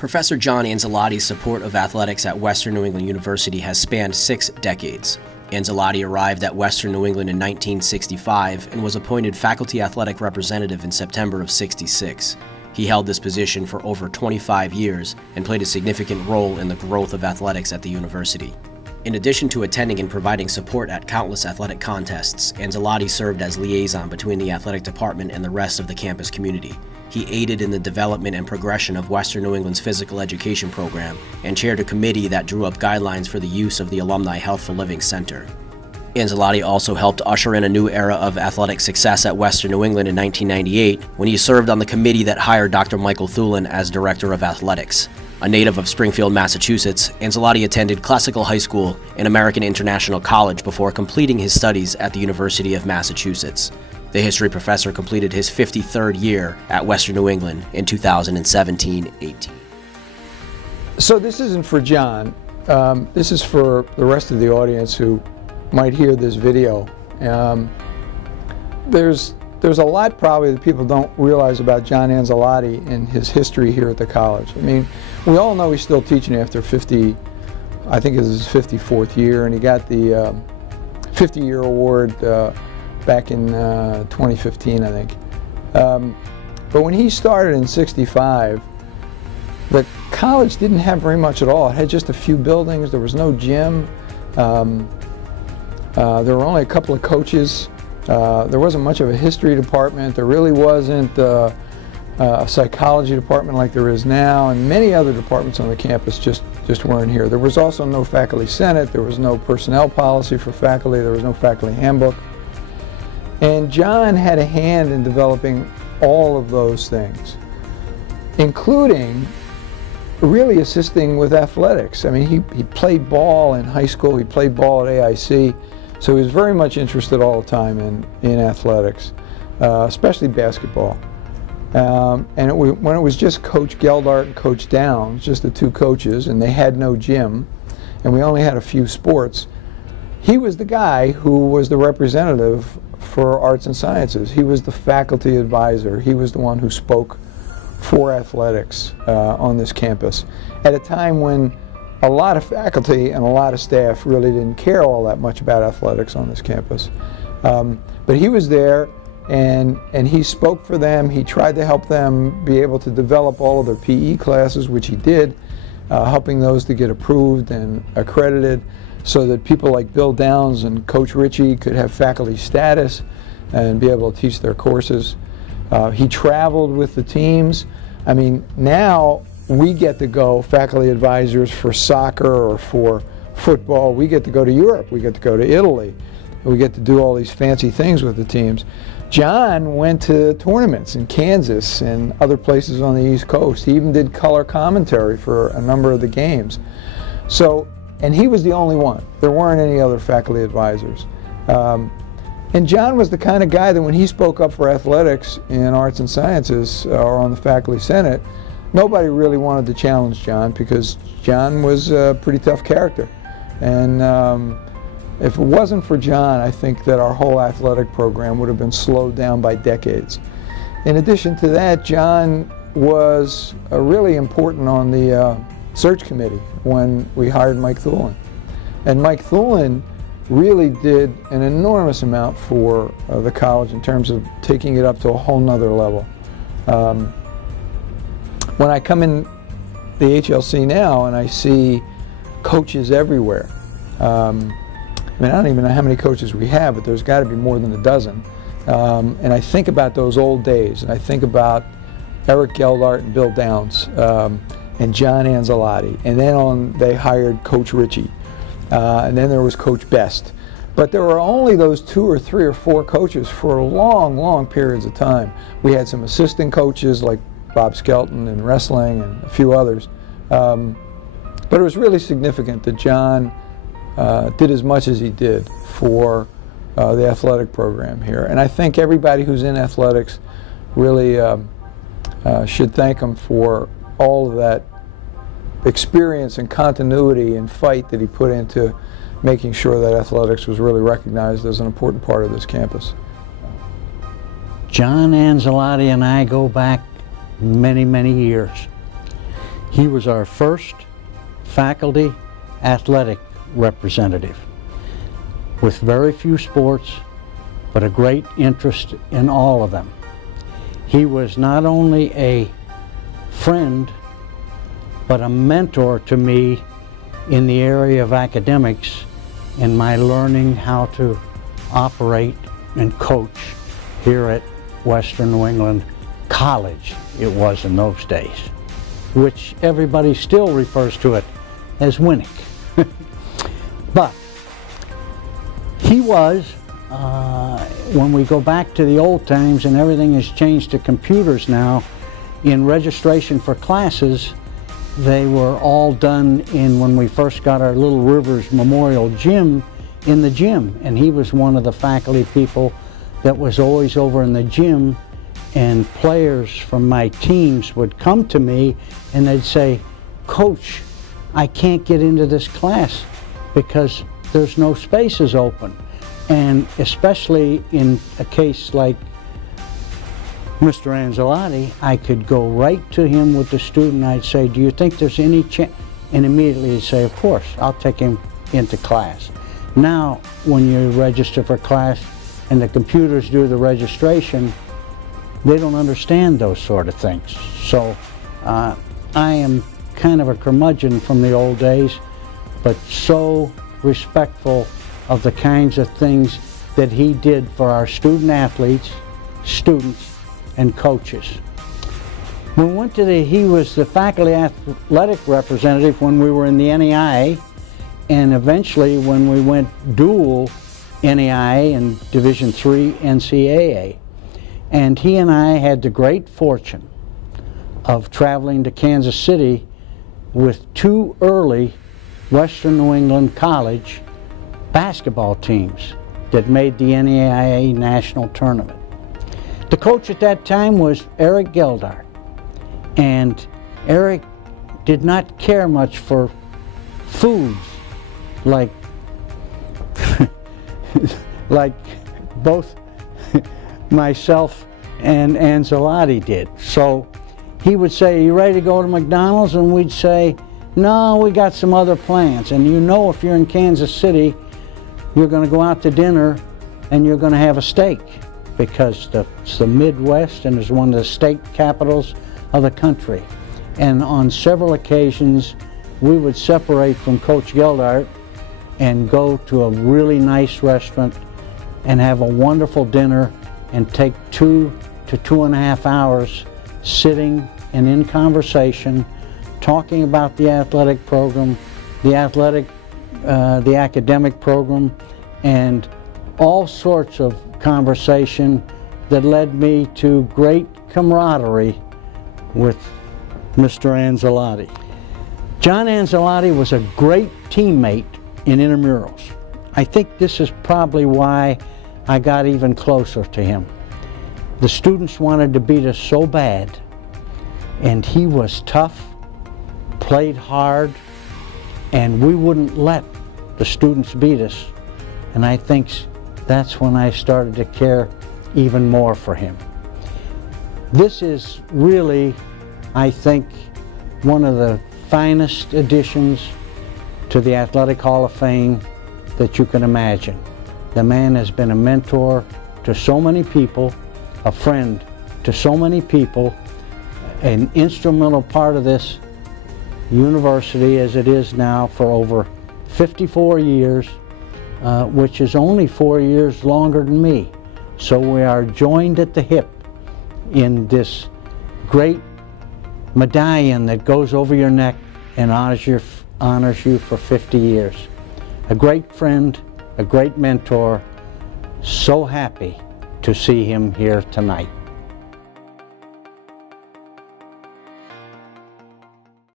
Professor John Anzalotti's support of athletics at Western New England University has spanned 6 decades. Anzalotti arrived at Western New England in 1965 and was appointed faculty athletic representative in September of '66. He held this position for over 25 years and played a significant role in the growth of athletics at the university. In addition to attending and providing support at countless athletic contests, Anzalotti served as liaison between the athletic department and the rest of the campus community. He aided in the development and progression of Western New England's physical education program and chaired a committee that drew up guidelines for the use of the Alumni Healthful Living Center. Anzalotti also helped usher in a new era of athletic success at Western New England in 1998 when he served on the committee that hired Dr. Michael Thulin as Director of Athletics. A native of Springfield, Massachusetts, Anzalotti attended Classical High School and American International College before completing his studies at the University of Massachusetts. The history professor completed his 53rd year at Western New England in 2017-18. So this isn't for John. This is for the rest of the audience who might hear this video. There's a lot probably that people don't realize about John Anzalotti and his history here at the college. I mean, we all know he's still teaching after 50, I think it's his 54th year, and he got the 50-year award back in 2015, I think. But when he started in '65, the college didn't have very much at all. It had just a few buildings. There was no gym. There were only a couple of coaches. There wasn't much of a history department. There really wasn't a psychology department like there is now, and many other departments on the campus just weren't here. There was also no faculty senate. There was no personnel policy for faculty. There was no faculty handbook. And John had a hand in developing all of those things, including really assisting with athletics. I mean, he played ball in high school. He played ball at AIC. So he was very much interested all the time in athletics, especially basketball. And when it was just Coach Geldart and Coach Downs, just the two coaches, and they had no gym, and we only had a few sports, he was the guy who was the representative for arts and sciences. He was the faculty advisor. He was the one who spoke for athletics on this campus at a time when a lot of faculty and a lot of staff really didn't care all that much about athletics on this campus. But he was there, and he spoke for them. He tried to help them be able to develop all of their PE classes, which he did, helping those to get approved and accredited so that people like Bill Downs and Coach Ritchie could have faculty status and be able to teach their courses. He traveled with the teams. I mean, now we get to go, faculty advisors for soccer or for football, we get to go to Europe, we get to go to Italy, we get to do all these fancy things with the teams. John went to tournaments in Kansas and other places on the East Coast. He even did color commentary for a number of the games. So, and he was the only one. There weren't any other faculty advisors. And John was the kind of guy that when he spoke up for athletics in arts and sciences or on the faculty senate, nobody really wanted to challenge John because John was a pretty tough character. And if it wasn't for John, I think that our whole athletic program would have been slowed down by decades. In addition to that, John was really important on the search committee when we hired Mike Thulin. And Mike Thulin really did an enormous amount for the college in terms of taking it up to a whole nother level. When I come in the HLC now and I see coaches everywhere, I mean, I don't even know how many coaches we have, but there's got to be more than a dozen. And I think about those old days, and I think about Eric Geldart and Bill Downs and John Anzalotti, and then they hired Coach Ritchie, and then there was Coach Best. But there were only those 2 or 3 or 4 coaches for long, long periods of time. We had some assistant coaches like Bob Skelton in wrestling and a few others. But it was really significant that John did as much as he did for the athletic program here. And I think everybody who's in athletics really should thank him for all of that experience and continuity and fight that he put into making sure that athletics was really recognized as an important part of this campus. John Anzalotti and I go back many, many years. He was our first faculty athletic representative, with very few sports, but a great interest in all of them. He was not only a friend, but a mentor to me in the area of academics and my learning how to operate and coach here at Western New England College, it was in those days, which everybody still refers to it as Winnick. But he was, when we go back to the old times and everything has changed to computers now, in registration for classes, they were all done in, when we first got our Little Rivers Memorial Gym, in the gym. And he was one of the faculty people that was always over in the gym, and players from my teams would come to me and they'd say, "Coach, I can't get into this class because there's no spaces open." And especially in a case like Mr. Anzalotti, I could go right to him with the student. I'd say, "Do you think there's any chance?" And immediately he'd say, "Of course, I'll take him into class." Now, when you register for class and the computers do the registration, they don't understand those sort of things. So I am kind of a curmudgeon from the old days, but so respectful of the kinds of things that he did for our student athletes, students, and coaches. When we went to he was the faculty athletic representative when we were in the NAIA, and eventually when we went dual NAIA and Division III NCAA. And he and I had the great fortune of traveling to Kansas City with two early Western New England College basketball teams that made the NAIA National Tournament. The coach at that time was Eric Geldart, and Eric did not care much for foods like like both myself and Anzalotti did. So he would say, "Are you ready to go to McDonald's?" And we'd say, "No, we got some other plans." And you know, if you're in Kansas City, you're going to go out to dinner and you're going to have a steak, because it's the Midwest and it's one of the steak capitals of the country. And on several occasions, we would separate from Coach Geldart and go to a really nice restaurant and have a wonderful dinner and take 2 to 2.5 hours sitting and in conversation, talking about the athletic program, the academic program, and all sorts of conversation that led me to great camaraderie with Mr. Anzalotti. John Anzalotti was a great teammate in intramurals. I think this is probably why I got even closer to him. The students wanted to beat us so bad, and he was tough, played hard, and we wouldn't let the students beat us. And I think that's when I started to care even more for him. This is really, I think, one of the finest additions to the Athletic Hall of Fame that you can imagine. The man has been a mentor to so many people, a friend to so many people, an instrumental part of this university as it is now for over 54 years, which is only 4 years longer than me. So we are joined at the hip in this great medallion that goes over your neck and honors you for 50 years. A great friend, a great mentor. So happy to see him here tonight.